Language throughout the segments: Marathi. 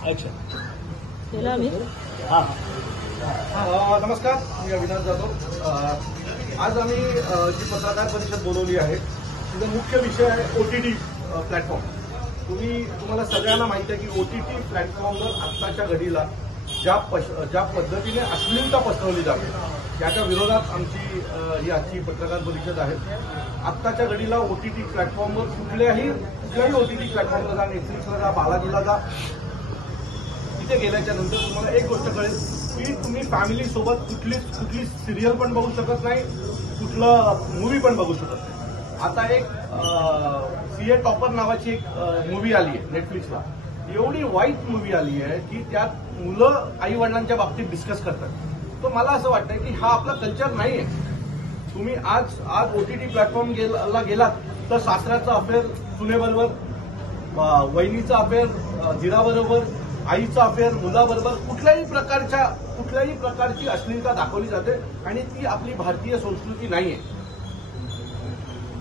अच्छा केला मी. नमस्कार, मी अविनाश जाधव. आज आम्ही जी पत्रकार परिषद बोलवली आहे तिचा मुख्य विषय आहे OTT प्लॅटफॉर्म. तुम्हाला सगळ्यांना माहिती आहे की OTT प्लॅटफॉर्मवर आत्ताच्या घडीला ज्या पद्धतीने अश्लीलता पसरवली जाते त्याच्या विरोधात आमची ही आजची पत्रकार परिषद आहे. आत्ताच्या घडीला OTT प्लॅटफॉर्मवर कुठल्याही OTT प्लॅटफॉर्मला जा, नेटफ्लिक्सला जा, बालाजीला जा, तिथे गेल्याच्या नंतर तुम्हाला एक गोष्ट कळेल की तुम्ही फॅमिली सोबत कुठली सिरियल पण बघू शकत नाही, कुठलं मूवी पण बघू शकत नाही. आता एक CA टॉपर नावाची एक मूवी आली आहे नेटफ्लिक्सला. एवढी वाईट मूवी आली आहे की त्यात मुलं आई वडिलांच्या बाबतीत डिस्कस करतात. तर मला असं वाटतंय की हा आपला कल्चर नाही आहे. तुम्ही आज OTT प्लॅटफॉर्मला गेलात तर सासऱ्याचा अफेअर सुनेबरोबर, वहिनीचा अफेअर धीराबरोबर, आईचा अफेअर मुलाबरोबर, कुठल्याही प्रकारची अश्लीलता दाखवली जाते आणि ती आपली भारतीय संस्कृती नाहीये.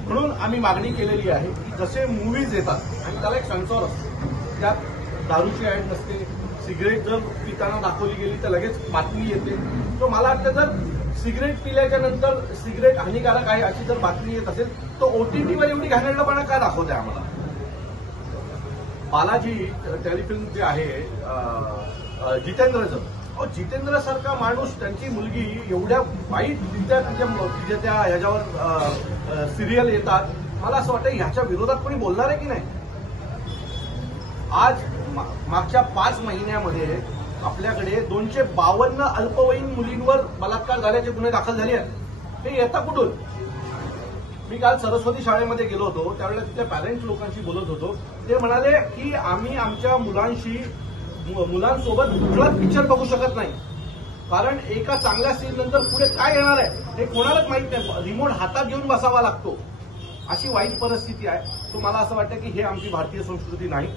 म्हणून आम्ही मागणी केलेली आहे की जसे मूवीज येतात आणि त्याला एक सेन्सॉर असतो, त्यात दारूची ऍड नसते, सिगरेट जर पिताना दाखवली गेली तर लगेच बातमी येते. तर मला वाटतं जर सिगरेट पिल्याच्या नंतर सिगरेट हानिकारक आहे अशी जर बातमी येत असेल तर OTTवर एवढी घाणेरडेपणा काय दाखवत आहे आम्हाला. बालाजी टेलिफिल्म जे आहे जितेंद्र सारखा माणूस, त्यांची मुलगी एवढ्या वाईट तिच्या त्या ह्याच्यावर सिरियल येतात. मला असं वाटतं ह्याच्या विरोधात कोणी बोलणार आहे की नाही. आज मागच्या 5 महिन्यामध्ये आपल्याकडे 252 अल्पवयीन मुलींवर बलात्कार झाल्याचे गुन्हे दाखल झाले आहेत. हे येता कुठून? मी काल सरस्वती शाळेमध्ये गेलो होतो, त्यावेळेला तिथल्या पॅरेंट्स लोकांशी बोलत होतो. ते म्हणाले की आम्ही आमच्या मुलांसोबत कुठलाच पिक्चर बघू शकत नाही, कारण एका चांगल्या सीन नंतर पुढे काय येणार आहे हे कोणालाच माहित नाही. रिमोट हातात घेऊन बसावा लागतो, अशी वाईट परिस्थिती आहे. तो मला असं वाटतं की हे आमची भारतीय संस्कृती नाही.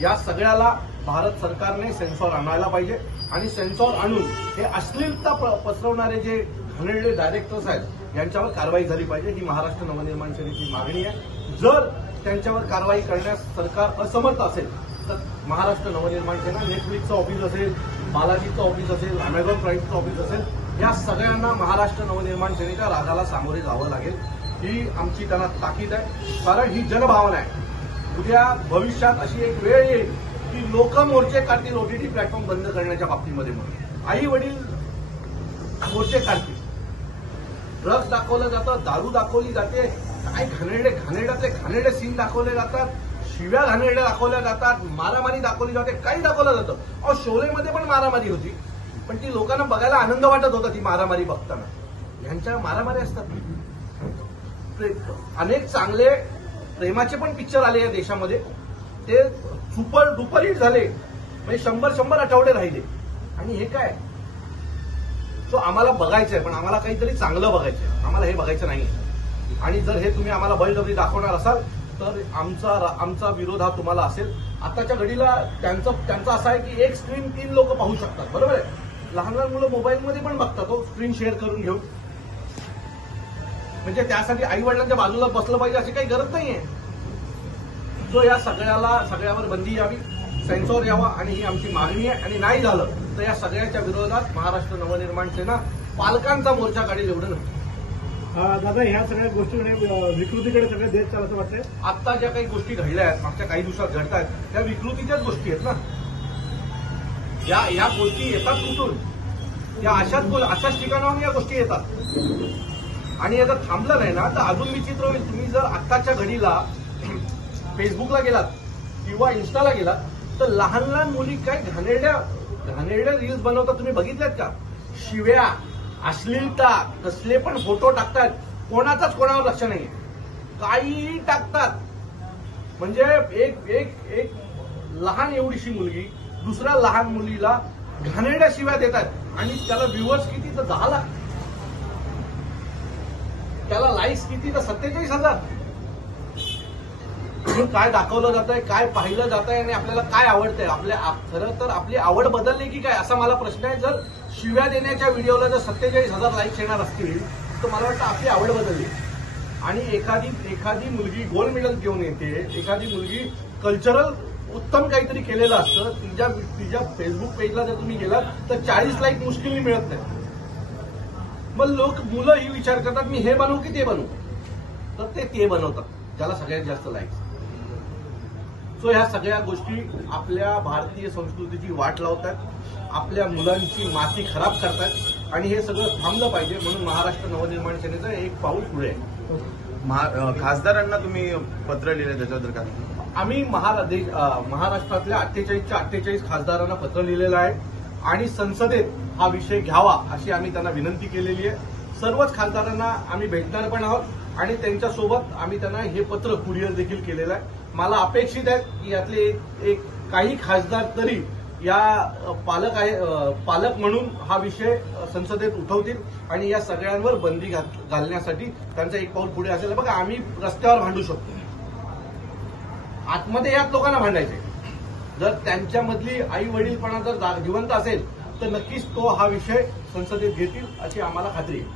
या सगळ्याला भारत सरकारने सेन्सॉर आणायला पाहिजे आणि सेन्सॉर आणून हे अश्लीलता पसरवणारे जे घाणेरडे डायरेक्टर्स आहेत यांच्यावर कारवाई झाली पाहिजे. ही महाराष्ट्र नवनिर्माण सेनेची मागणी आहे. जर त्यांच्यावर कारवाई करण्यास सरकार असमर्थ असेल तर महाराष्ट्र नवनिर्माण सेना, नेटफ्लिक्सचं ऑफिस असेल, बालाजीचं ऑफिस असेल, अमेझॉन प्राईमचं ऑफिस असेल, या सगळ्यांना महाराष्ट्र नवनिर्माण सेनेच्या रागाला सामोरे जावं लागेल. ही आमची त्यांना ताकीद आहे, कारण ही जनभावना आहे. उद्या भविष्यात अशी एक वेळ येईल की लोक मोर्चे काढतील OTT प्लॅटफॉर्म बंद करण्याच्या बाबतीमध्ये. म्हणून आई वडील मोर्चे काढतील. ड्रग्ज दाखवलं जातं, दारू दाखवली जाते, काय घाणेरडे सीन दाखवले जातात, शिव्या घाणेरड्या दाखवल्या जातात, मारामारी दाखवली जाते, काही दाखवलं जातं. अहो, शोलेमध्ये पण मारामारी होती, पण ती लोकांना बघायला आनंद वाटत होता ती मारामारी बघताना. ह्यांच्या मारामारी असतात. अनेक चांगले प्रेमाचे पण पिक्चर आले या देशामध्ये, ते सुपर डुपर हिट झाले, म्हणजे 100 आठवडे राहिले. आणि हे काय? तो आम्हाला बघायचंय, पण आम्हाला काहीतरी चांगलं बघायचंय, आम्हाला हे बघायचं नाही. आणि जर हे तुम्ही आम्हाला बळजबरी दाखवणार असाल तर आमचा विरोध हा तुम्हाला असेल. आताच्या घडीला त्यांचं असं आहे की एक स्क्रीन 3 लोक पाहू शकतात, बरोबर आहे. लहान मुलं मोबाईलमध्ये पण बघतात, तो स्क्रीन शेअर करून घेऊन. म्हणजे त्यासाठी आई वडिलांच्या बाजूला बसलं पाहिजे अशी काही गरज नाहीये. जो या सगळ्यावर बंदी यावी, सेन्सॉर यावा, आणि ही आमची मागणी आहे. आणि नाही झालं तर या सगळ्याच्या विरोधात महाराष्ट्र नवनिर्माण सेना पालकांचा मोर्चा काढेल. एवढं नाही दादा, ह्या सगळ्या गोष्टी विकृतीकडे सगळे देश चाललं असं वाटतंय. आता ज्या काही गोष्टी घडल्या आहेत, मागच्या काही दिवसात घडत आहेत, त्या विकृतीच्याच गोष्टी आहेत ना. या गोष्टी येतात कुठून? या अशाच ठिकाणाहून या गोष्टी येतात. आणि याचं थांबलं नाही ना तर अजून विचित्र होईल. तुम्ही जर आत्ताच्या घडीला फेसबुकला गेलात किंवा इन्स्टाला गेलात तर लहान मुली काय घाणेरड्या रील्स बनवतात, तुम्ही बघितल्यात का? शिव्या, अश्लीलता, कसले पण फोटो टाकतात, कोणाचाच कोणावर लक्ष नाहीये, काहीही टाकतात. म्हणजे एक लहान एवढीशी मुलगी दुसऱ्या लहान मुलीला घाणेरड्या शिव्या देतात आणि त्याला व्ह्यूअर्स किती तर 10 लाख, त्याला लाईक्स किती तर 47,000. काय दाखवलं जातंय, काय पाहिलं जातंय आणि आपल्याला काय आवडतंय? खरं तर आपली आवड बदलली की काय असा मला प्रश्न आहे. जर शिव्या देण्याच्या व्हिडिओला जर 47,000 लाईक्स येणार असतील तर मला वाटतं आपली आवड बदलली. आणि एखादी मुलगी गोल्ड मेडल घेऊन येते, एखादी मुलगी कल्चरल उत्तम काहीतरी केलेलं असतं. तिच्या फेसबुक पेजला जर तुम्ही गेलात तर 40 लाईक मुश्किलने मिळत नाही. मग मुलं ही विचार करतात मी हे बनवू की ते बनवू, तर ते बनवतात ज्याला सगळ्यात जास्त लाईक्स. सो ह्या सगळ्या गोष्टी आपल्या भारतीय संस्कृतीची वाट लावतात, आपल्या मुलांची माती खराब करतात आणि हे सगळं थांबलं पाहिजे. म्हणून महाराष्ट्र नवनिर्माण सेनेचं एक पाऊल पुढे आहे. खासदारांना तुम्ही पत्र लिहिले त्याच्याबद्दल काय? आम्ही महाराष्ट्रातल्या 48च्या 48 खासदारांना पत्र लिहिलेलं आहे आणि संसदेत हा विषय घ्यावा अशी आम्ही त्यांना विनंती केलेली आहे. सर्वच खासदारांना आम्ही भेटणार पण आहोत आणि त्यांच्यासोबत आम्ही त्यांना हे पत्र कुरिअर देखील केलेलं आहे. मला अपेक्षित आहे की यातले एक काही खासदार तरी या पालक म्हणून हा विषय संसदेत उठवतील आणि या सगळ्यांवर बंदी घालण्यासाठी त्यांचं एक पाऊल पुढे असेल. बघा, आम्ही रस्त्यावर भांडू शकतो, आतमध्ये याच लोकांना भांडायचे. जर त्यांच्यामधली आई वडीलपणा जर जिवंत असेल तर नक्कीच तो हा विषय संसदेत घेतील अशी आम्हाला खात्री आहे.